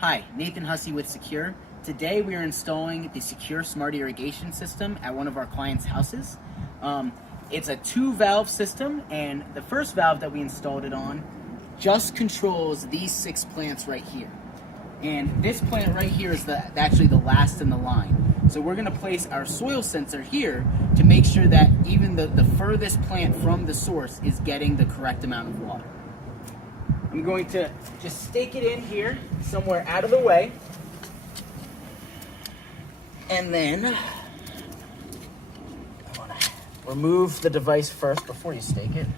Hi, Nathan Hussey with SECURE. Today we are installing the SECURE Smart Irrigation System at one of our clients' houses. It's a 2-valve system, and the first valve that we installed it on just controls these 6 plants right here. And this plant right here is actually the last in the line. So we're gonna place our soil sensor here to make sure that even the furthest plant from the source is getting the correct amount of water. I'm going to just stake it in here, somewhere out of the way. And then, I want to remove the device first before you stake it.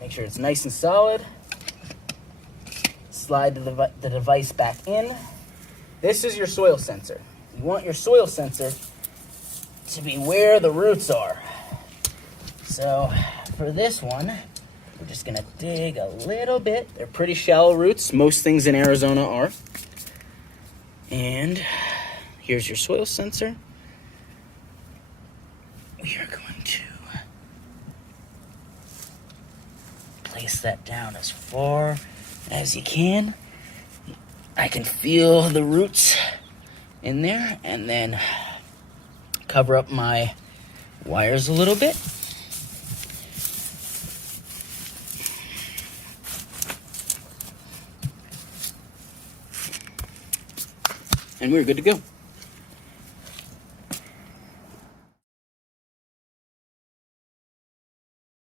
Make sure it's nice and solid. Slide the device back in. This is your soil sensor. You want your soil sensor to be where the roots are. So for this one, we're just gonna dig a little bit. They're pretty shallow roots. Most things in Arizona are. And here's your soil sensor. We are going to place that down as far as you can. I can feel the roots in there, and then cover up my wires a little bit. And we're good to go.